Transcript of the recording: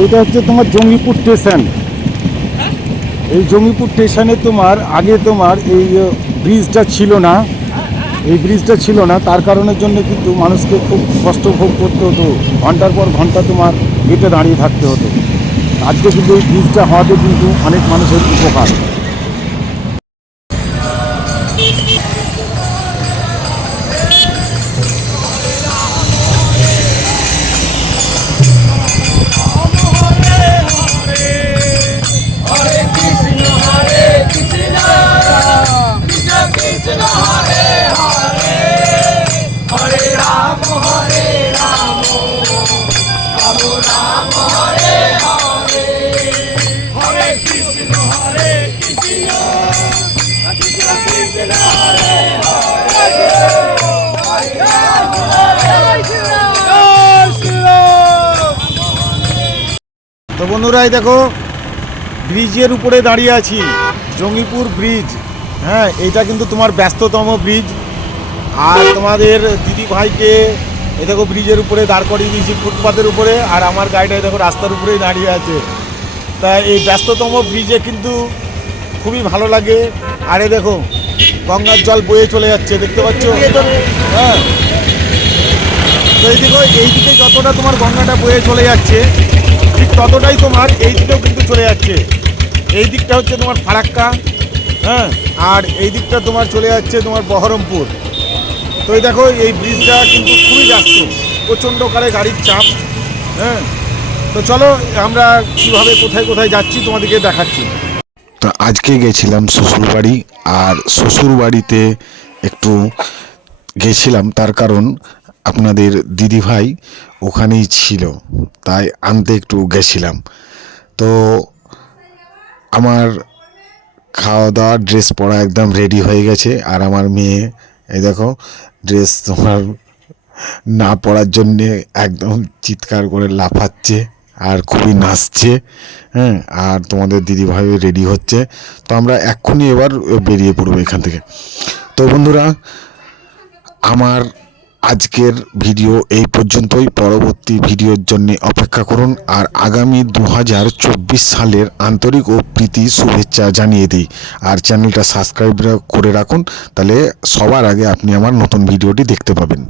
এইটা হচ্ছে তোমার জঙ্গিপুর স্টেশন। এই জঙ্গিপুর স্টেশনে তোমার, আগে তোমার এই ব্রিজটা ছিল না। এই ব্রিজটা ছিল না, তার কারণের জন্য কিন্তু মানুষকে খুব কষ্ট ভোগ করতে হতো। ঘণ্টার পর ঘণ্টা তোমার গেটে দাঁড়িয়ে থাকতে হতো। আজকে কিন্তু এই ব্রিজটা হওয়াতে কিন্তু অনেক মানুষের উপকার। তো বন্ধুরা এই দেখো, ব্রিজের উপরে দাঁড়িয়ে আছি, জঙ্গিপুর ব্রিজ। হ্যাঁ এটা কিন্তু তোমার ব্যস্ততম ব্রিজ। আর তোমাদের দিদি ভাইকে এই দেখো ব্রিজের উপরে দাঁড় করিয়ে দিয়েছি ফুটপাতের উপরে, আর আমার গাড়িটা দেখো রাস্তার উপরেই দাঁড়িয়ে আছে। তা এই ব্যস্ততম ব্রিজে কিন্তু খুবই ভালো লাগে। আর এই দেখো, গঙ্গার জল বয়ে চলে যাচ্ছে, দেখতে পাচ্ছ? হ্যাঁ। তো এইদিকে এইদিকে যতটা তোমার গঙ্গাটা বয়ে চলে যাচ্ছে ততটাই তোমার এই দিকেও কিন্তু চলে যাচ্ছে। এই দিকটা হচ্ছে তোমার ফারাক্কা হ্যাঁ? আর এই দিকটা তোমার চলে যাচ্ছে তোমার বহরমপুর। তো এই দেখো, এই ব্রিজটা কিন্তু খুবই ব্যস্ত, প্রচণ্ড কারে গাড়ির চাপ হ্যাঁ? তো চলো, আমরা কীভাবে, কোথায় কোথায় যাচ্ছি তোমাদেরকে দেখাচ্ছি। তো আজকে গেছিলাম শ্বশুর বাড়ি আর শ্বশুর বাড়িতে একটু গেছিলাম, তার কারণ আপনাদের দিদিভাই ওখানেই ছিল, তাই আনতে একটু গেছিলাম। তো আমার খাওয়া দাওয়া ড্রেস পরা একদম রেডি হয়ে গেছে। আর আমার মেয়ে, এই দেখো ড্রেস তোমার না পড়ার জন্যে একদম চিৎকার করে লাফাচ্ছে আর খুবই নাচছে হ্যাঁ আর তোমাদের দিদিভাই রেডি হচ্ছে। তো আমরা এক্ষুনি এবার বেরিয়ে পড়ব এখান থেকে। তো বন্ধুরা, আমার আজকের ভিডিও এই পর্যন্তই। পরবর্তী ভিডিওর জন্য অপেক্ষা করুন আর আগামী দু হাজার চব্বিশ সালের আন্তরিক ও প্রীতি শুভেচ্ছা জানিয়ে দিই। আর চ্যানেলটা সাবস্ক্রাইব করে রাখুন, তাহলে সবার আগে আপনি আমার নতুন ভিডিওটি দেখতে পাবেন।